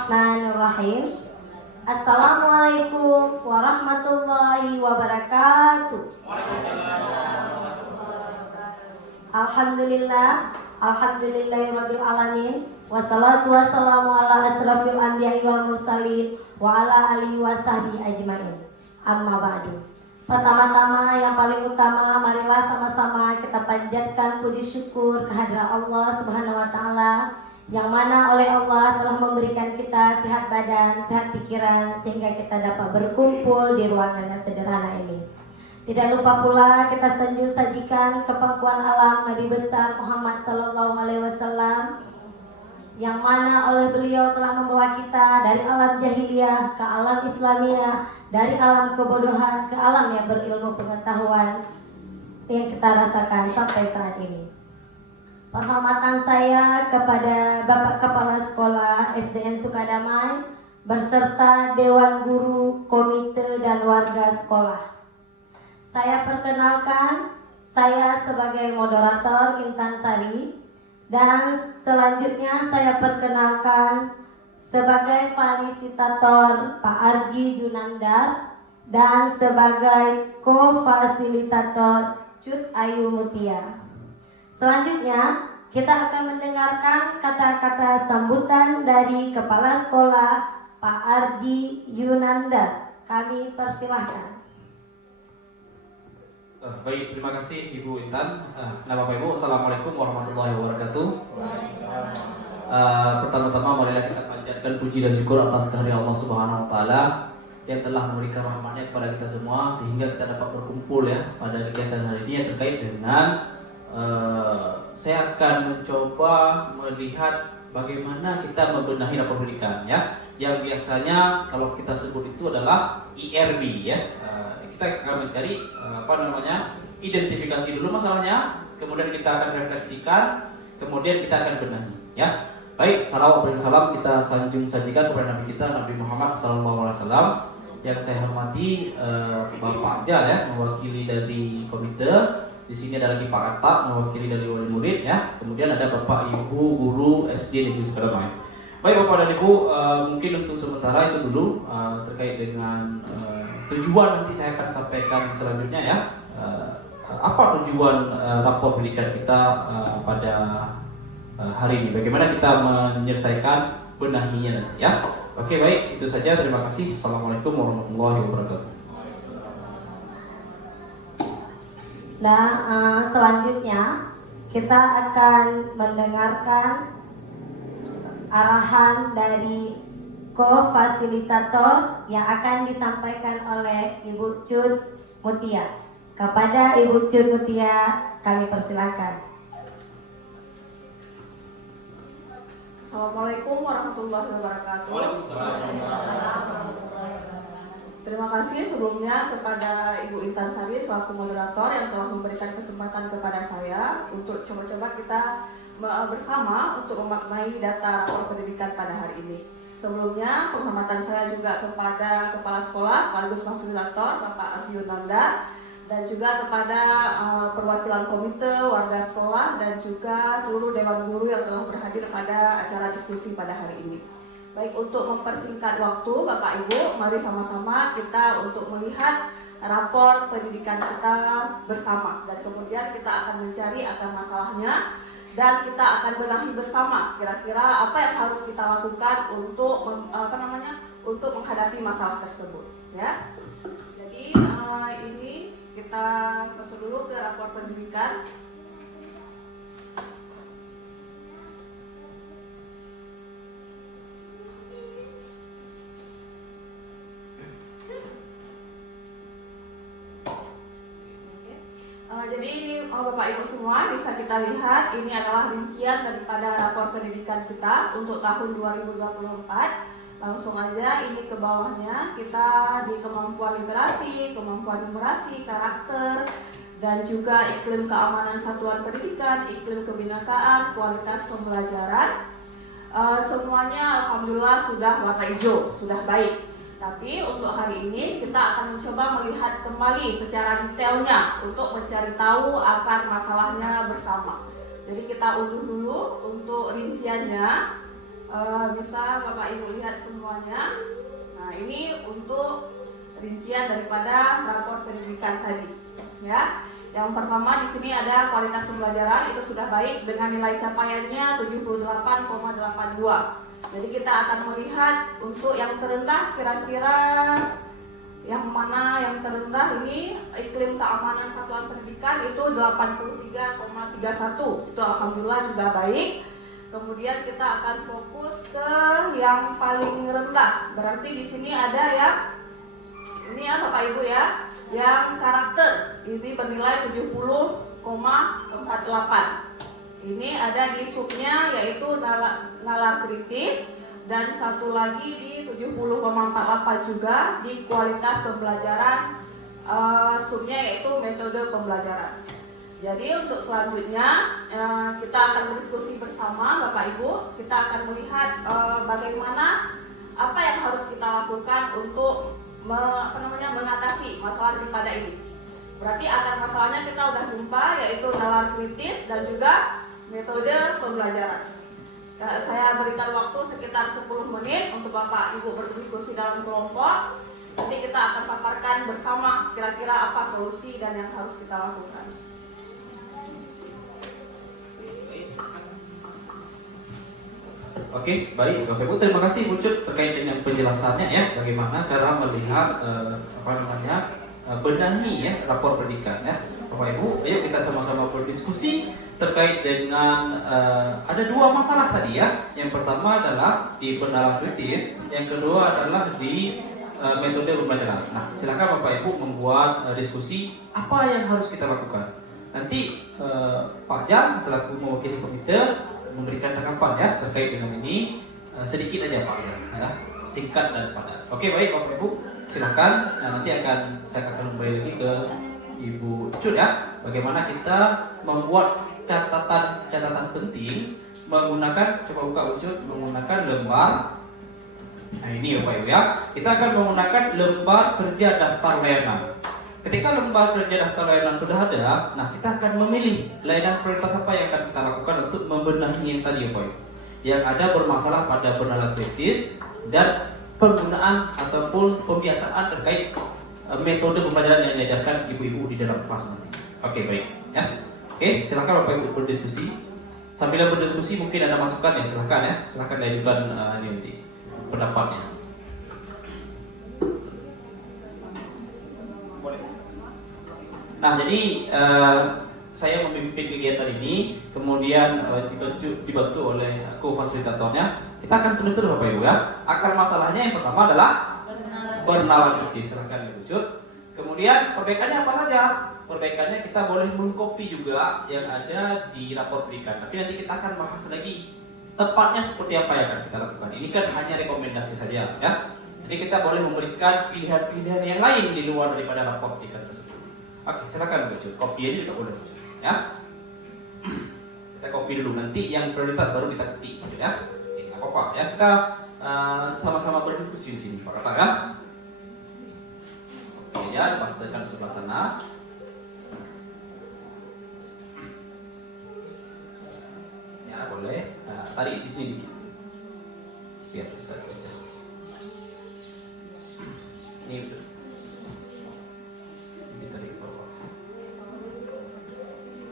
Bismillahirrahmanirrahim. Assalamualaikum warahmatullahi wabarakatuh. Alhamdulillahirabbil alamin. Wassalatu wassalamu ala asrofil anbiya'i wal mursalin wa ala alihi washabihi ajmain. Amma ba'du. Pertama-tama yang paling utama, marilah sama-sama kita panjatkan puji syukur kehadirat Allah Subhanahu wa taala, yang mana oleh Allah telah memberikan kita sehat badan, sehat pikiran, sehingga kita dapat berkumpul di ruangan yang sederhana ini. Tidak lupa pula kita sajikan kepangkuan alam Nabi besar Muhammad sallallahu alaihi wasallam, yang mana oleh beliau telah membawa kita dari alam jahiliyah ke alam Islamiyah, dari alam kebodohan ke alam yang berilmu pengetahuan yang kita rasakan sampai saat ini. Penghormatan saya kepada Bapak Kepala Sekolah SDN Sukadamai beserta Dewan Guru, Komite, dan warga sekolah. Saya perkenalkan, saya sebagai moderator Intan Sari, dan selanjutnya saya perkenalkan sebagai fasilitator Pak Arji Junandar dan sebagai co-fasilitator Cut Ayu Mutia. Selanjutnya, kita akan mendengarkan kata-kata sambutan dari Kepala Sekolah Pak Arji Yunanda. Kami persilahkan. Baik, terima kasih Ibu Intan. Bapak Ibu, Assalamualaikum warahmatullahi wabarakatuh. Pertama-tama marilah kita panjatkan puji dan syukur atas kehadirat Allah Subhanahu wa taala yang telah memberikan rahmatnya kepada kita semua sehingga kita dapat berkumpul ya pada kegiatan hari ini yang terkait dengan saya akan mencoba melihat bagaimana kita membenahi rapor pendidikan ya, yang biasanya kalau kita sebut itu adalah IRB ya. Kita akan mencari identifikasi dulu masalahnya, kemudian kita akan refleksikan, kemudian kita akan benahi ya. Baik, salam kita sajikan kepada Nabi kita Nabi Muhammad SAW. Yang saya hormati Bapak Jal ya, mewakili dari komite. Di sini ada lagi Pak Atta mewakili dari wali murid ya. Kemudian ada Bapak Ibu guru SD di Sukadamai. Baik Bapak dan Ibu, mungkin untuk sementara itu dulu terkait dengan tujuan, nanti saya akan sampaikan selanjutnya ya. Apa tujuan rapor pendidikan kita pada hari ini? Bagaimana kita menyelesaikan benahinya nanti ya. Oke baik, itu saja. Terima kasih. Assalamualaikum warahmatullahi wabarakatuh. Nah, selanjutnya kita akan mendengarkan arahan dari co-fasilitator yang akan disampaikan oleh Ibu Cut Mutia. Kepada Ibu Cut Mutia, kami persilahkan. Assalamualaikum warahmatullahi wabarakatuh. Terima kasih sebelumnya kepada Ibu Intan Sari selaku moderator yang telah memberikan kesempatan kepada saya untuk coba-coba kita bersama untuk memaknai data rapor pendidikan pada hari ini. Sebelumnya penghormatan saya juga kepada Kepala Sekolah sekaligus fasilitator Bapak Arji Yunanda, dan juga kepada perwakilan komite, warga sekolah, dan juga seluruh dewan guru yang telah berhadir pada acara diskusi pada hari ini. Baik, untuk mempersingkat waktu Bapak Ibu, mari sama-sama kita untuk melihat rapor pendidikan kita bersama, dan kemudian kita akan mencari akar masalahnya dan kita akan benahi bersama kira-kira apa yang harus kita lakukan untuk untuk menghadapi masalah tersebut ya. Jadi ini kita masuk dulu ke rapor pendidikan. Jadi Bapak Ibu semua bisa kita lihat ini adalah rincian daripada rapor pendidikan kita untuk tahun 2024. Langsung aja ini ke bawahnya kita di kemampuan numerasi, karakter, dan juga iklim keamanan satuan pendidikan, iklim kebinakaan, kualitas pembelajaran. Semuanya alhamdulillah sudah warna hijau, sudah baik. Tapi untuk hari ini kita akan mencoba melihat kembali secara detailnya untuk mencari tahu akar masalahnya bersama. Jadi kita unduh dulu untuk rinciannya. bisa Bapak Ibu lihat semuanya. Nah, ini untuk rincian daripada rapor pendidikan tadi. Ya, yang pertama di sini ada kualitas pembelajaran, itu sudah baik dengan nilai capaiannya 78,82. Jadi kita akan melihat untuk yang terendah kira-kira yang mana yang terendah ini iklim keamanan satuan pendidikan itu 83,31. Itu alhamdulillah juga baik. Kemudian kita akan fokus ke yang paling rendah. Berarti di sini ada yang ini ya Bapak Ibu ya, yang karakter ini bernilai 70,48. Ini ada di subnya yaitu nalar kritis, dan satu lagi di 70,48 juga di kualitas pembelajaran, subnya yaitu metode pembelajaran. Jadi untuk selanjutnya kita akan berdiskusi bersama Bapak Ibu. Kita akan melihat bagaimana apa yang harus kita lakukan untuk mengatasi masalah daripada ini. Berarti akar masalahnya kita udah jumpa, yaitu nalar kritis dan juga metode pembelajaran. Saya berikan waktu sekitar 10 menit untuk Bapak Ibu berdiskusi dalam kelompok. Nanti kita akan paparkan bersama kira-kira apa solusi dan yang harus kita lakukan. Oke, baik Bapak Ibu, terima kasih Bu Cut terkait dengan penjelasannya ya, bagaimana cara melihat benahi ya rapor pendidikan ya. Bapak Ibu, ayo kita sama-sama berdiskusi terkait dengan ada dua masalah tadi ya. Yang pertama adalah di pendalam kritis, yang kedua adalah di metode pembelajaran. Nah, silakan Bapak Ibu membuat diskusi apa yang harus kita lakukan. Nanti Pak Jan selaku mewakili komite memberikan tanggapan ya terkait dengan ini, sedikit aja Pak ya, singkat dan padat. Oke, baik Bapak Ibu, silakan. Nanti saya akan kembali lagi ke Ibu Cut ya, bagaimana kita membuat catatan penting menggunakan, coba buka Bu Cut, menggunakan lembar. Nah ini Bapak Ibu ya, kita akan menggunakan lembar kerja daftar layanan. Ketika lembar kerja daftar layanan sudah ada, nah kita akan memilih layanan prioritas apa yang akan kita lakukan untuk membenahi yang tadi Bapak Ibu, yang ada bermasalah pada pendalam kritis dan penggunaan ataupun pembiasaan terkait metode pembelajaran yang diajarkan ibu-ibu di dalam kelas nanti. Oke, baik ya. Oke, silakan Bapak Ibu berdiskusi. Sambil berdiskusi mungkin ada masukan ya, silakan ya. Silakan diajukan nanti pendapatnya. Nah, jadi saya memimpin kegiatan ini, kemudian dibantu oleh co-fasilitatornya. Kita akan tulis dulu Bapak Ibu ya. Akar masalahnya yang pertama adalah bernalar kritis, silahkan diwujud. Kemudian perbaikannya apa saja? Perbaikannya kita boleh mengcopy juga yang ada di rapor pendidikan. Tapi nanti kita akan bahas lagi tepatnya seperti apa yang akan kita lakukan. Ini kan hanya rekomendasi saja ya. Jadi kita boleh memberikan pilihan-pilihan yang lain di luar daripada rapor pendidikan tersebut. Oke, silakan wujud. Copy aja juga boleh ya. Kita copy dulu, nanti yang prioritas baru kita ketik ya. Oke, nggak apa-apa ya. Kita sama-sama berdiskusi di sini, Pak Kata kan? Oke ya, pastikan sebelah sana. Ya boleh. Nah, tarik di sini dikit. Biar bisa baca. Ini betul. Ini tarik bawah.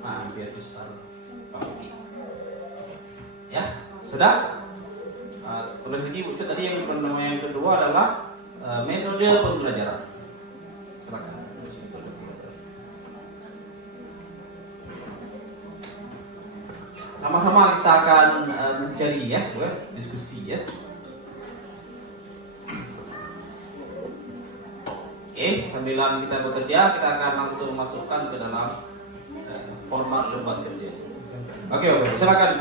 Nah, biar besar. Pasti. Ya, sudah. Tulis lagi Bu, tadi yang kedua adalah metode pembelajaran. Silakan. Sama-sama kita akan mencari ya, diskusi ya. Oke, sambilan kita bekerja, kita akan langsung masukkan ke dalam format lembar kerja. Oke, silakan.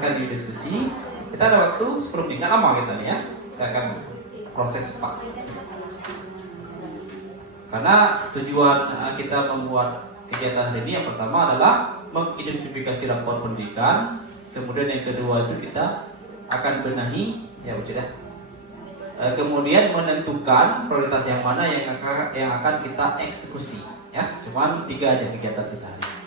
akan didiskusi. Kita ada waktu 10 menit, nggak lama kita nih ya. Kita akan proses cepat. Karena tujuan kita membuat kegiatan hari ini yang pertama adalah mengidentifikasi rapor pendidikan. Kemudian yang kedua itu kita akan benahi, ya Wujud ya. Kemudian menentukan prioritas yang mana yang akan kita eksekusi. Ya, cuman 3 aja kegiatan kita hari ini.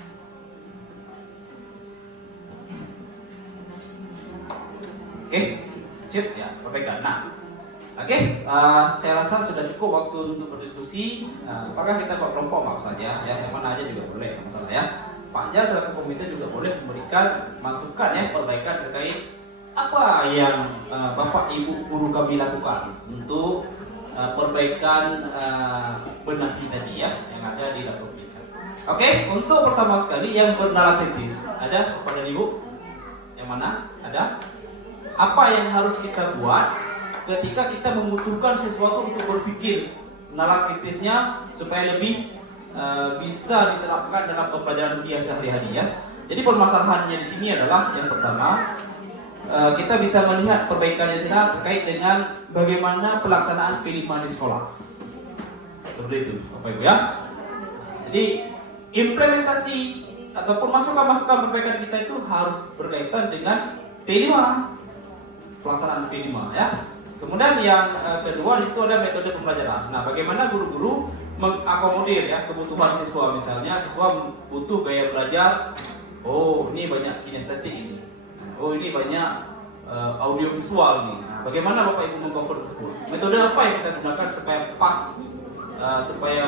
Oke, sip ya, perbaikan. Nah, oke, saya rasa sudah cukup waktu untuk berdiskusi. Apakah kita buat kelompok nggak saja, ya, yang mana aja juga boleh, nggak masalah ya. Pak Jar selaku komite juga boleh memberikan masukan ya, perbaikan terkait apa yang Bapak Ibu guru kami lakukan untuk perbaikan benahi tadi ya, yang ada di laptop kita. Oke, untuk pertama sekali yang bernalar kritis, ada kepada Ibu? Yang mana? Ada? Apa yang harus kita buat ketika kita membutuhkan sesuatu untuk berpikir nalar kritisnya supaya lebih bisa diterapkan dalam pembelajaran dia sehari-hari ya. Jadi permasalahannya di sini adalah yang pertama, kita bisa melihat perbaikannya di sana terkait dengan bagaimana pelaksanaan P5 di sekolah. Seperti itu, Bapak Ibu ya. Jadi implementasi ataupun masukan-masukan perbaikan kita itu harus berkaitan dengan P5, pelaksanaan P5 ya. Kemudian yang kedua di situ ada metode pembelajaran. Nah, bagaimana guru-guru mengakomodir ya kebutuhan siswa, misalnya siswa butuh gaya belajar. Oh, ini banyak kinestetik ini. Oh, ini banyak audio visual nih. Nah, bagaimana Bapak Ibu mengcover tersebut? Metode apa yang kita gunakan supaya pas, supaya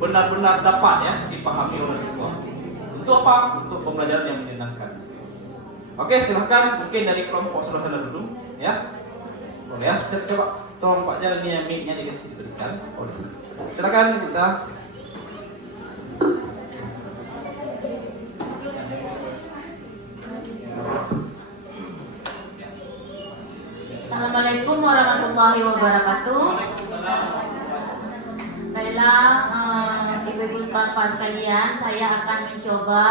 benar-benar dapat ya dipahami oleh siswa? Untuk apa? Untuk pembelajaran yang menyenangkan. Oke, silahkan mungkin dari kelompok sebelah sana dulu ya. Boleh ya, saya coba tolong Pak Jar ini yang mic-nya diberikan. Silakan kita. Assalamualaikum warahmatullahi wabarakatuh. Baiklah, ibu-ibu bapak sekalian, saya akan mencoba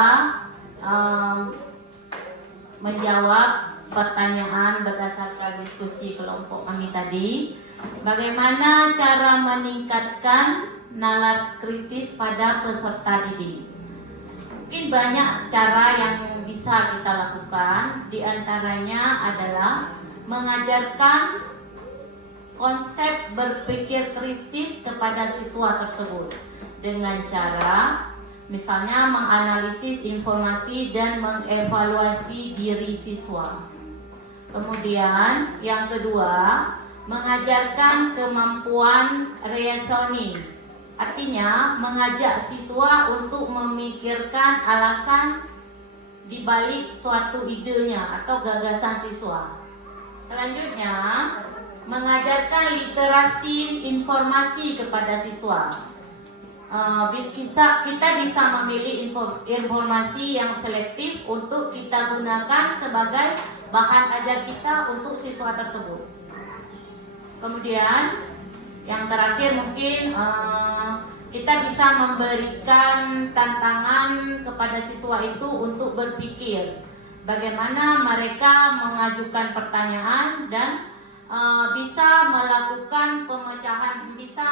menjawab pertanyaan berdasarkan diskusi kelompok kami tadi. Bagaimana cara meningkatkan nalar kritis pada peserta didik? Mungkin banyak cara yang bisa kita lakukan. Di antaranya adalah mengajarkan konsep berpikir kritis kepada siswa tersebut dengan cara misalnya menganalisis informasi dan mengevaluasi diri siswa. Kemudian yang kedua, mengajarkan kemampuan reasoning. Artinya mengajak siswa untuk memikirkan alasan di balik suatu idenya atau gagasan siswa. Selanjutnya, mengajarkan literasi informasi kepada siswa. Kita bisa memilih informasi yang selektif untuk kita gunakan sebagai bahan ajar kita untuk siswa tersebut. Kemudian yang terakhir mungkin kita bisa memberikan tantangan kepada siswa itu untuk berpikir bagaimana mereka mengajukan pertanyaan dan bisa melakukan pemecahan, bisa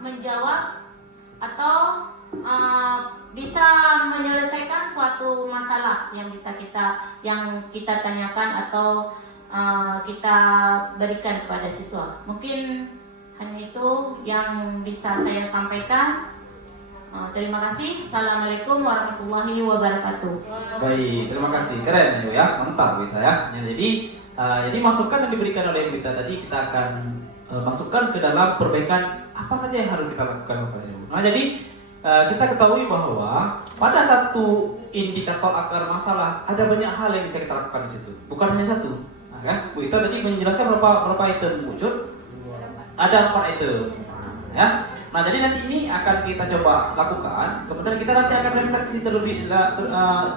menjawab atau bisa menyelesaikan suatu masalah yang kita tanyakan atau kita berikan kepada siswa. Mungkin hanya itu yang bisa saya sampaikan. Terima kasih. Assalamualaikum warahmatullahi wabarakatuh. Baik, terima kasih. Keren ya, mantap kita ya. Jadi masukan yang diberikan oleh kita tadi kita akan masukkan ke dalam perbaikan apa saja yang harus kita lakukan Bapak Ibu. Nah, jadi kita ketahui bahwa pada satu indikator akar masalah ada banyak hal yang bisa kita lakukan di situ. Bukan hanya satu. Nah, kan? Bu Ita tadi menjelaskan berapa item muncul? Ada 4 item. Ya. Nah, jadi nanti ini akan kita coba lakukan. Kemudian kita nanti akan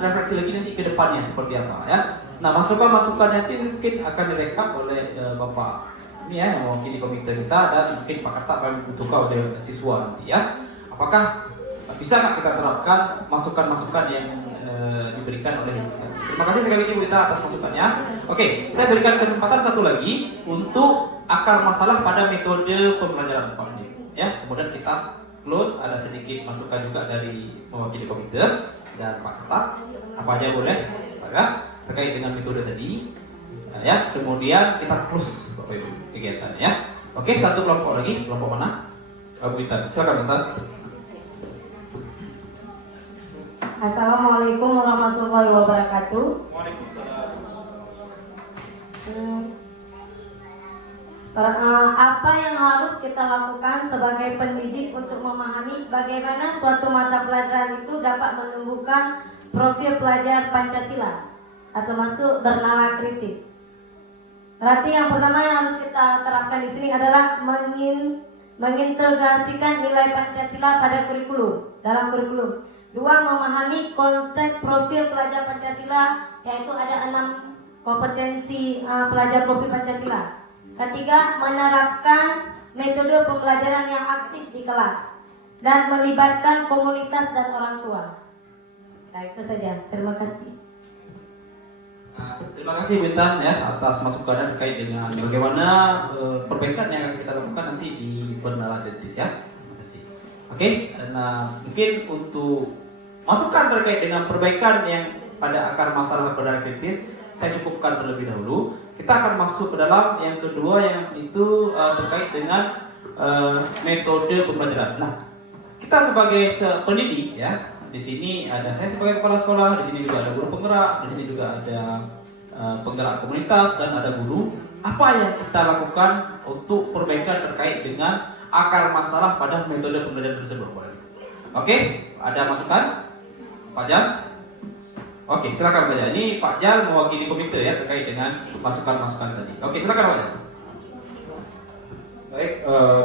refleksi lagi nanti ke depannya seperti apa ya. Nah, masukan-masukan nanti mungkin akan direkap oleh Bapak ini ya yang mewakili komite kita dan mungkin Pak Kata akan dibutuhkan oleh siswa nanti ya. Apakah bisa nggak kita terapkan masukan-masukan yang diberikan oleh Terima kasih sekali lagi Bu Ita atas masukannya. Oke, saya berikan kesempatan satu lagi untuk akar masalah pada metode pembelajaran Pak Andi. Ya, kemudian kita close. Ada sedikit masukan juga dari mewakili komite dan Pak Ketat. Apa aja boleh, Pak, terkait dengan metode tadi. Nah, ya, kemudian kita close Bapak Ibu kegiatannya ya. Oke, satu kelompok lagi, kelompok mana? Bu Ita, silakan Ita. Assalamualaikum warahmatullahi wabarakatuh. Apa yang harus kita lakukan sebagai pendidik untuk memahami bagaimana suatu mata pelajaran itu dapat menumbuhkan profil pelajar Pancasila atau masuk bernalar kritis? Berarti yang pertama yang harus kita terapkan di sini adalah mengintegrasikan nilai Pancasila pada kurikulum, dalam kurikulum. Dua, memahami konsep profil pelajar Pancasila, yaitu ada 6 kompetensi pelajar profil Pancasila. Ketiga, menerapkan metode pembelajaran yang aktif di kelas dan melibatkan komunitas dan orang tua. Nah, itu saja. Terima kasih. Terima kasih Bu Intan ya atas masukannya terkait dengan bagaimana perbaikan yang akan kita lakukan nanti di bernalar kritis ya. Terima kasih. Oke, nah mungkin untuk masukan terkait dengan perbaikan yang pada akar masalah bernalar kritis saya cukupkan terlebih dahulu. Kita akan masuk ke dalam yang kedua yang itu terkait dengan metode pembelajaran. Nah, kita sebagai pendidik ya, di sini ada saya sebagai kepala sekolah, di sini juga ada guru penggerak, di sini juga ada penggerak komunitas dan ada guru. Apa yang kita lakukan untuk perbaikan terkait dengan akar masalah pada metode pembelajaran tersebut? Oke, ada masukan, Pak Jal? Oke, silakan Pak Jal. Ini Pak Jal mewakili komite ya terkait dengan masukan-masukan tadi. Oke, silakan Pak Jal. Baik,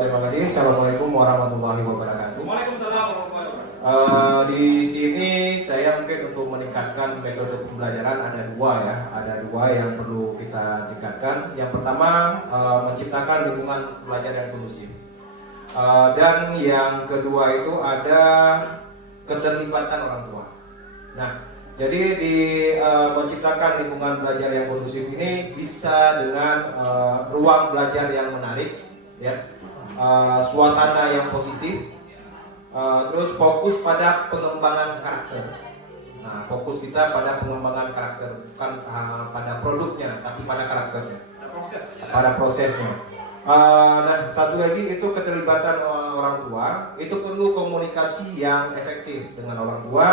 terima kasih. Assalamualaikum warahmatullahi wabarakatuh. Waalaikumsalam warahmatullahi wabarakatuh. Di sini saya mungkin untuk meningkatkan metode pembelajaran ada dua yang perlu kita tingkatkan. Yang pertama menciptakan lingkungan belajar yang kondusif. Dan yang kedua itu ada keterlibatan orang tua. Nah, jadi di menciptakan lingkungan belajar yang kondusif ini bisa dengan ruang belajar yang menarik, ya, suasana yang positif, terus fokus pada pengembangan karakter. Nah, fokus kita pada pengembangan karakter, bukan pada produknya, tapi pada karakternya, pada prosesnya. Nah, satu lagi itu keterlibatan orang tua. Itu perlu komunikasi yang efektif dengan orang tua.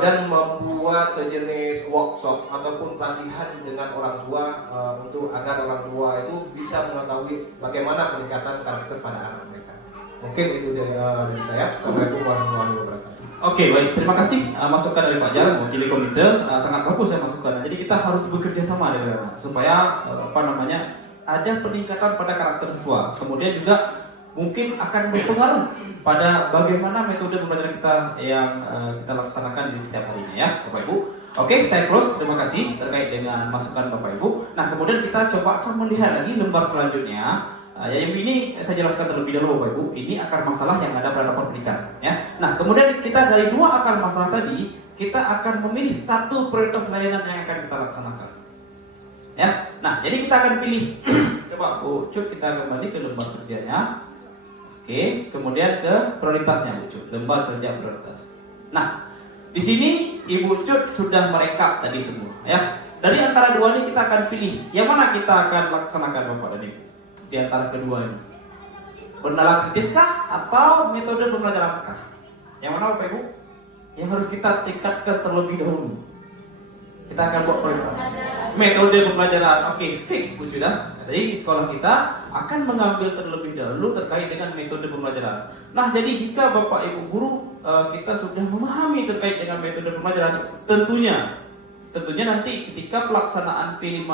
Dan membuat sejenis workshop ataupun pelatihan dengan orang tua untuk agar orang tua itu bisa mengetahui bagaimana peningkatan karakter pada anak mereka. Mungkin itu dari saya. Assalamualaikum warahmatullahi wabarakatuh. Oke, baik. Terima kasih masukan dari Pak Jal, mewakili komite. Sangat bagus ya masukan. Jadi kita harus bekerja sama dengan supaya ada peningkatan pada karakter siswa. Kemudian juga mungkin akan berpengaruh pada bagaimana metode pembelajaran kita yang kita laksanakan di setiap harinya ya, Bapak Ibu. Oke, saya close. Terima kasih terkait dengan masukan Bapak Ibu. Nah, kemudian kita coba akan melihat lagi lembar selanjutnya. Yang ini saya jelaskan terlebih dahulu Bapak Ibu. Ini akar masalah yang ada pada rapor pendidikan ya. Nah, kemudian kita dari dua akar masalah tadi, kita akan memilih satu prioritas layanan yang akan kita laksanakan. Ya. Nah, jadi kita akan pilih coba Bu Cut, kita kembali ke lembar kerjanya. Oke, kemudian ke prioritasnya Bu Cut, lembar kerja prioritas. Nah, di sini Ibu Cut sudah merekap tadi semua ya. Dari antara dua ini kita akan pilih yang mana kita akan laksanakan Bapak dan Ibu. Di antara kedua ini. Bernalar kritiskah atau metode pembelajarankah? Yang mana Bapak Ibu? Yang harus kita tingkatkan terlebih dahulu. Kita akan buat prioritas. Metode pembelajaran, oke, fix Bu sudah. Jadi sekolah kita akan mengambil terlebih dahulu terkait dengan metode pembelajaran. Nah, jadi jika Bapak Ibu guru kita sudah memahami terkait dengan metode pembelajaran, tentunya nanti ketika pelaksanaan P5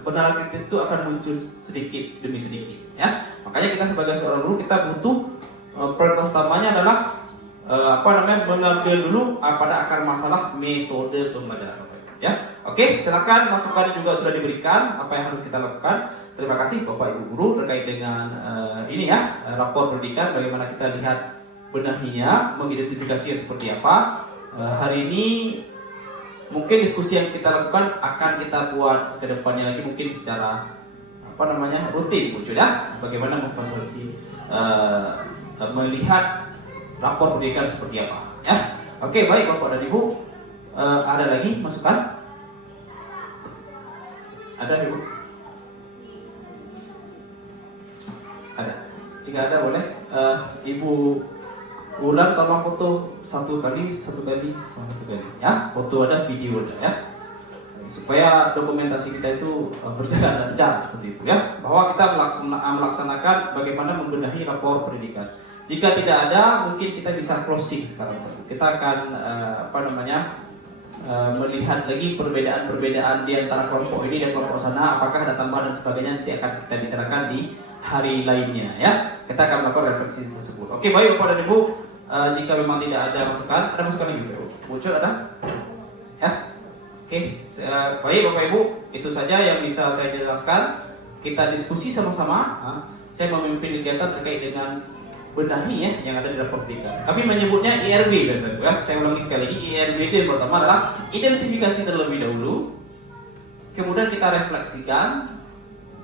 bernalar kritis itu akan muncul sedikit demi sedikit, ya. Makanya kita sebagai seorang guru kita butuh prioritas utamanya adalah mengambil dulu pada akar masalah metode pembelajaran. Ya, oke, silakan masukannya juga sudah diberikan apa yang harus kita lakukan. Terima kasih Bapak Ibu guru terkait dengan ini ya, rapor pendidikan bagaimana kita lihat benahinya, mengidentifikasi seperti apa. Hari ini mungkin diskusi yang kita lakukan akan kita buat ke depannya lagi mungkin secara rutin Bu ya. Bagaimana memfasilitasi melihat rapor pendidikan seperti apa ya. Oke, baik Bapak dan Ibu. Ada lagi masukan? Ada Ibu? Ada. Jika ada boleh Ibu Ulan tolong foto satu kali ya. Foto ada, video ada ya. Supaya dokumentasi kita itu berjalan lancar seperti itu ya. Bahwa kita melaksanakan bagaimana membenahi rapor pendidikan. Jika tidak ada, mungkin kita bisa closing sekarang. Kita akan melihat lagi perbedaan-perbedaan di antara kelompok ini dan kelompok sana. Apakah ada tambahan dan sebagainya nanti akan kita bicarakan di hari lainnya ya. Kita akan melakukan refleksi tersebut. Oke, baik Bapak dan Ibu. Jika memang tidak ada masukan lagi Bu. Muncul ada? Ya. Oke, baik Bapak Ibu, itu saja yang bisa saya jelaskan. Kita diskusi sama-sama. Saya memimpin kegiatan terkait dengan benahi ya yang ada di rapor pendidikan. Kami menyebutnya IRB biasanya ya. Saya ulangi sekali lagi, IRB itu yang pertama adalah identifikasi terlebih dahulu. Kemudian kita refleksikan.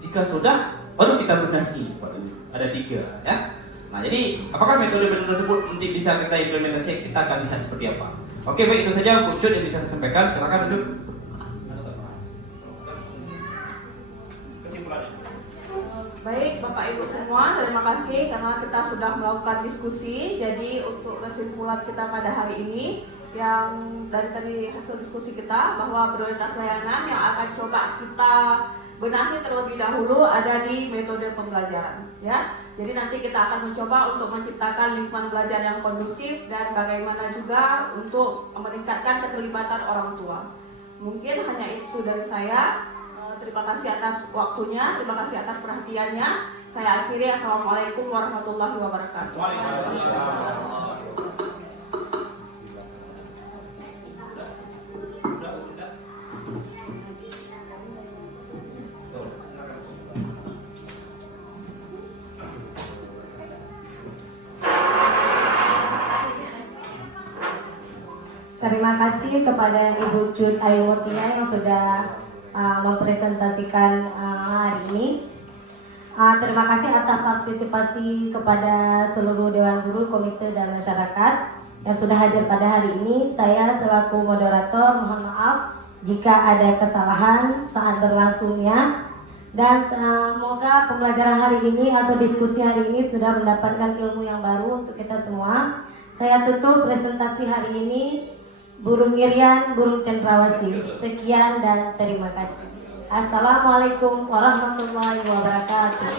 Jika sudah, baru kita benahi. Ada 3 ya. Nah, jadi apakah metode-metode tersebut nanti bisa kita implementasi? Kita akan lihat seperti apa. Oke, baik, itu saja Bu Syud yang bisa saya sampaikan. Silakan duduk. Baik Bapak Ibu semua, terima kasih karena kita sudah melakukan diskusi. Jadi untuk kesimpulan kita pada hari ini, yang dari tadi hasil diskusi kita bahwa prioritas layanan yang akan coba kita benahi terlebih dahulu ada di metode pembelajaran ya. Jadi nanti kita akan mencoba untuk menciptakan lingkungan belajar yang kondusif dan bagaimana juga untuk meningkatkan keterlibatan orang tua. Mungkin hanya itu dari saya. Terima kasih atas waktunya, terima kasih atas perhatiannya. Saya akhiri, assalamualaikum warahmatullahi wabarakatuh. Terima kasih kepada Ibu Cut Ayuwotia yang sudah mempresentasikan hari ini. Terima kasih atas partisipasi kepada seluruh Dewan Guru, Komite dan masyarakat yang sudah hadir pada hari ini. Saya selaku moderator mohon maaf jika ada kesalahan saat berlangsungnya, dan semoga pembelajaran hari ini atau diskusi hari ini sudah mendapatkan ilmu yang baru untuk kita semua. Saya tutup presentasi hari ini. Burung Irian, burung cendrawasih. Sekian dan terima kasih. Assalamualaikum warahmatullahi wabarakatuh.